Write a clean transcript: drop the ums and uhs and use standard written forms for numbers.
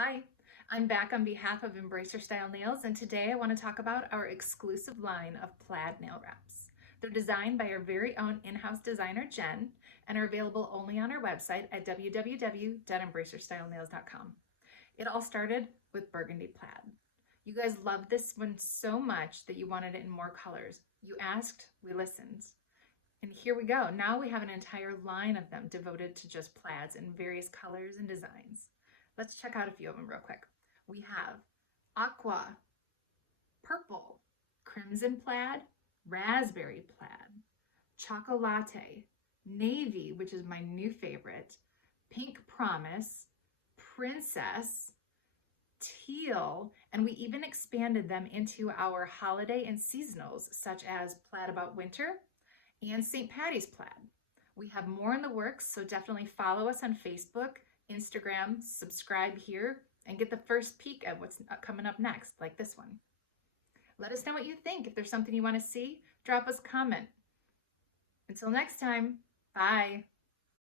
Hi, I'm back on behalf of Embrace Your Style Nails, and today I want to talk about our exclusive line of plaid nail wraps. They're designed by our very own in-house designer, Jen, and are available only on our website at www.embraceyourstylenails.com. It all started with burgundy plaid. You guys loved this one so much that you wanted it in more colors. You asked, we listened. And here we go. Now we have an entire line of them devoted to just plaids in various colors and designs. Let's check out a few of them real quick. We have aqua, purple, crimson plaid, raspberry plaid, chocolate, navy, which is my new favorite, pink promise, princess, teal, and we even expanded them into our holiday and seasonals, such as plaid about winter and St. Patty's plaid. We have more in the works, so definitely follow us on Facebook, Instagram, subscribe here, and get the first peek at what's coming up next, like this one. Let us know what you think. If there's something you want to see, drop us a comment. Until next time, bye.